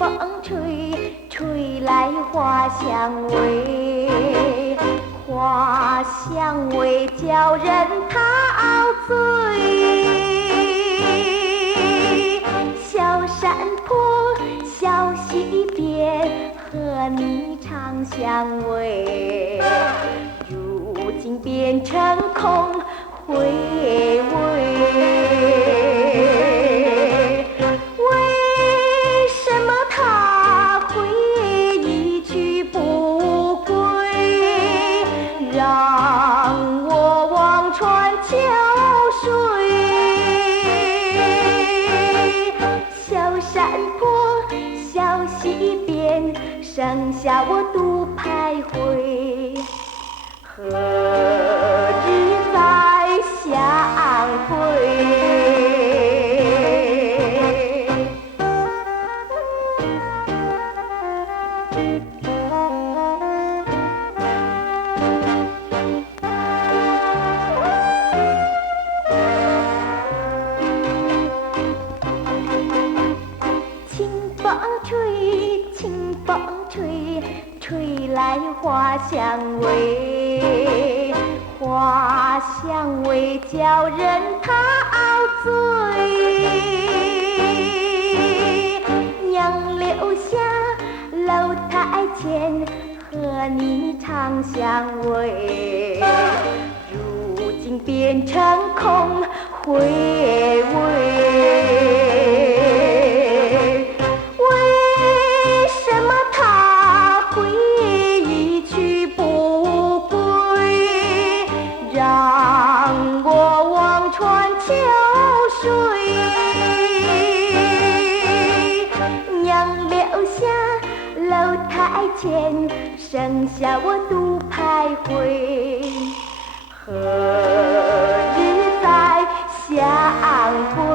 风吹，吹来花香味，花香味叫人陶醉。小山坡，小溪边，和你长相偎，如今变成空回味。让我望穿秋水，小山坡，小溪边，剩下我独徘徊。何日再相会？清风吹，吹来花香味，花香味叫人陶醉。杨柳下，楼台前，和你长相偎，如今变成空回味。让我望穿秋水，杨柳下，楼台前，剩下我独徘徊。何日再相会？